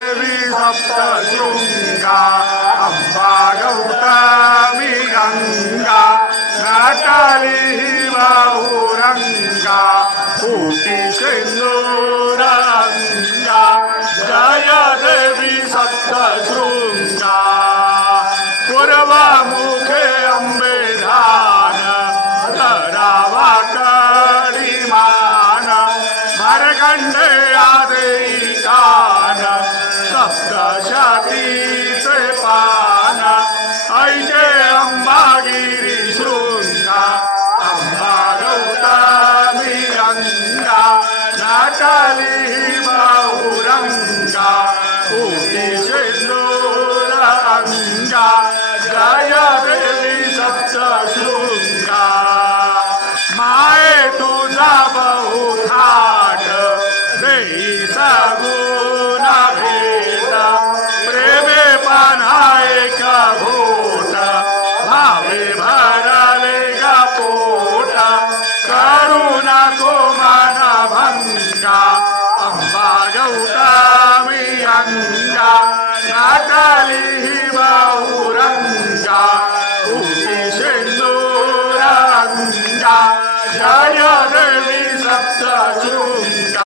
देवी सप्तशृंगा अंबा गौतमी गंगा नाटाली बाहुरंगा कोटी सिंदूरंगा जय देवी सप्तशृंगा पूर्वमुखे अंबे ध्यान धरावा कडिमान भरगंडे आदेई कान सप्तशतीचे पान ऐशे अंबागिरी शृंगा अंबा गौतमी अंगा नाटाली बाहुरंगा कोटी सिंदूरंगा जय देवी सप्तशृंगा माये तुझा बहुथाट देई सगुण भेट प्रेमे पन्हा एक भोट भावे भरले गा पोट करुणा को मन भंगा अंबा गौतमी अंगा नाटाली